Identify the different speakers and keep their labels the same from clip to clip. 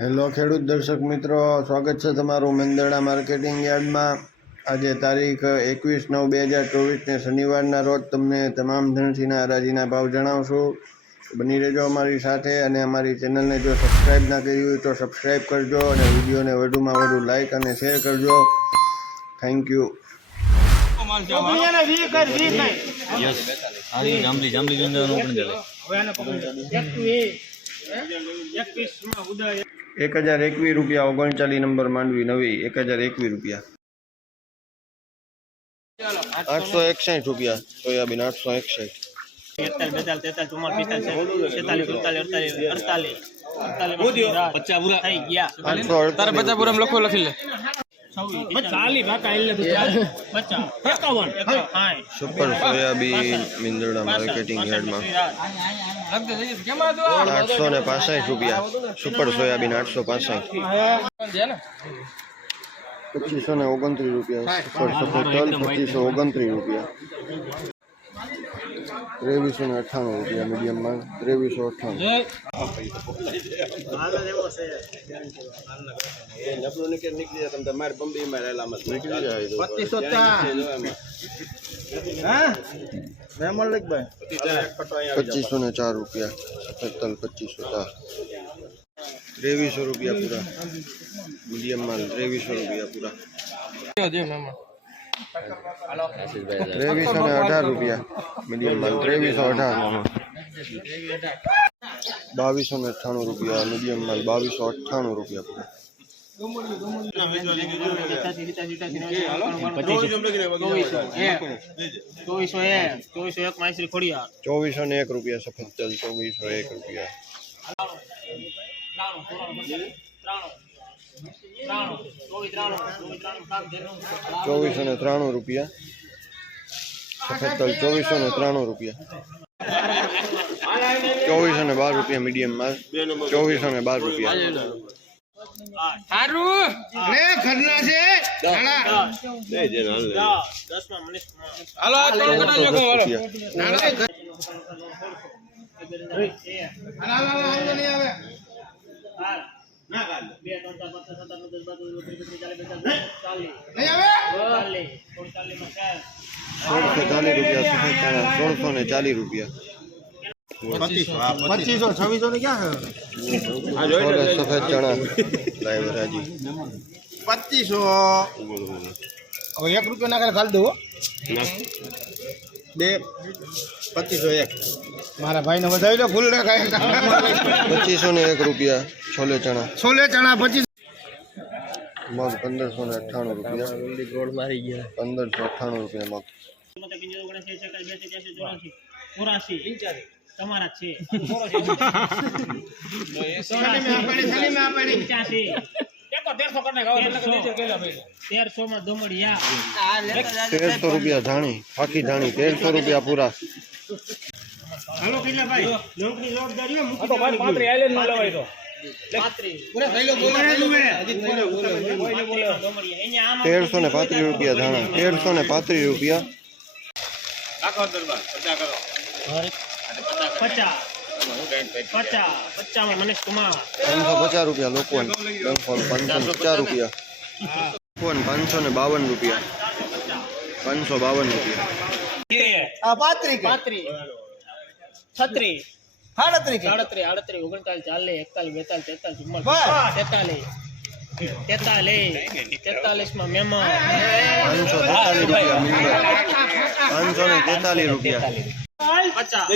Speaker 1: Hello ખેડૂત દર્શક મિત્રો સ્વાગત છે તમારું મેંદરડા માર્કેટિંગ યાર્ડમાં. આજે તારીખ એકવીસ નવ બે હજાર ચોવીસને શનિવારના રોજ તમને તમામ ધનસીના હરાજીના ભાવ જણાવશું. બની રહેજો અમારી સાથે અને અમારી ચેનલને જો સબસ્ક્રાઈબ ના કરી હોય તો સબસ્ક્રાઈબ કરજો અને વિડીયોને વધુમાં વધુ લાઇક અને શેર કરજો. Thank you.
Speaker 2: જાંબલી જાંબલી ચાલે
Speaker 1: એક હજાર એકવીસ રૂપિયા ઓગણચાલીસ નંબર માંડવી નવી એક હજાર એકવીસ રૂપિયા. આઠસો એકસાઠ રૂપિયા સોયાબીન આઠસો એકસાઠ. આઠસો અડતાલીસ
Speaker 2: લખો લખી લે. સુપર સોયાબીન મિંદરડા માર્કેટિંગ યાર્ડમાં. આઠસો ને પાસઠ રૂપિયા. સુપર સોયાબીન આઠસો પાસઠ. પચીસો ને ઓગણત્રીસ રૂપિયા. સુપર સફેદ તલ પચીસો ઓગણત્રીસ રૂપિયા. ત્રેવીસો ને અઠ્ઠાણું રૂપિયા મીડિયમમાં ત્રેવીસો અઠ્ઠાણું. નીકળી જાય તો. પચીસો ને ચાર રૂપિયા. સત્તર પચીસો ચાર. ત્રેવીસો રૂપિયા પૂરા. મીડિયમ માલ ત્રેવીસો રૂપિયા પૂરા. ત્રેવીસો ને અઢાર રૂપિયા મીડિયમ માલ ત્રેવીસો અઢાર બાવીસો ને અઠ્ઠાણું રૂપિયા મીડિયમ માલ બાવીસો અઠ્ઠાણું રૂપિયા પૂરા
Speaker 3: ચોવીસો એક ચોવીસો એક માં શ્રી ખોડિયાર
Speaker 1: ચોવીસો ને એક રૂપિયા સફેદ તલ ચોવીસો એક રૂપિયા ચોવીસો ને ત્રાણું રૂપિયા. સફેદ તલ ચોવીસો ને ત્રાણું રૂપિયા. ચોવીસો ને બાર રૂપિયા મીડિયમ માલ. ચોવીસો ને બાર રૂપિયા.
Speaker 3: દસ
Speaker 1: દસ રૂપિયા
Speaker 3: બે ત્રણ ચાર પાંચ છ સાત આઠ નવ દસ બાર તેર ચૌદ પંદર વીસ ચાલીસ.
Speaker 1: રૂપિયા ચણા સોળસો ને સોળસો સફેદ ચણા. લાઈવ રાજી
Speaker 4: પચીસો. હવે એક રૂપિયા નાખે ખાલી દો બે પચીસો એક. મારા ભાઈને વધાવી દો ફૂલ ને કાંઈ
Speaker 1: પચીસો ને એક રૂપિયા છોલે ચણા.
Speaker 4: છોલે ચણા પચીસ
Speaker 1: મગ પંદરસો ને અઠ્ઠાણું રૂપિયા. પંદરસો અઠ્ઠાણું રૂપિયા મગ.
Speaker 3: તમારા જ તેરસો માં દોમડિયા.
Speaker 1: તેરસો રૂપિયા ધાણી આખી ધાણી તેરસો રૂપિયા પૂરા.
Speaker 3: હાલો કેટલા ભાઈ. નોકરી જવાબદારી મૂકી દેવાની. પાંત્રીસ. દોમડિયા. લેવાય તો.
Speaker 1: તેરસો ને પાંત્રીસ રૂપિયા ધાણા તેરસો ને પાંત્રીસ રૂપિયા.
Speaker 3: પચાસ. પાંચસો પચાસ
Speaker 1: રૂપિયા લોકો પાંચસો પચાસ. રૂપિયા. પાંચસો ને બાવન રૂપિયા. પાંચસો બાવન રૂપિયા.
Speaker 4: પાંત્રીસ.
Speaker 3: પાંત્રીસ. છત્રીસ.
Speaker 4: સાડત્રીસ.
Speaker 3: સાડત્રીસ આડત્રીસ ઓગણચાલીસ ચાલીસ એકતાલીસ બેતાલીસ તેતાલીસ ચુમ્માલીસ તેતાલીસ તેતાલીસ. તેતાલીસ. માં મેમો.
Speaker 1: પાંચસો તેતાલીસ રૂપિયા. પાંચસો ને તેતાલીસ રૂપિયા.
Speaker 3: પચાસ.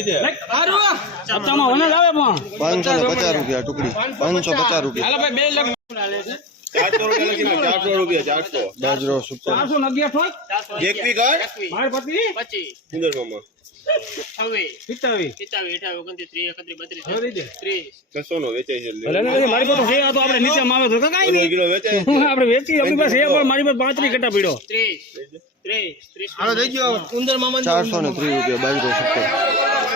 Speaker 1: ને પચાસ રૂપિયા. ટુકડી. પાંચસો પચાસ રૂપિયા. બાજરો સુપર.
Speaker 3: એકવીસ પચીસ? છવ્વીસ.
Speaker 1: ચારસો ને ત્રીસ રૂપિયા બાજરો સુપર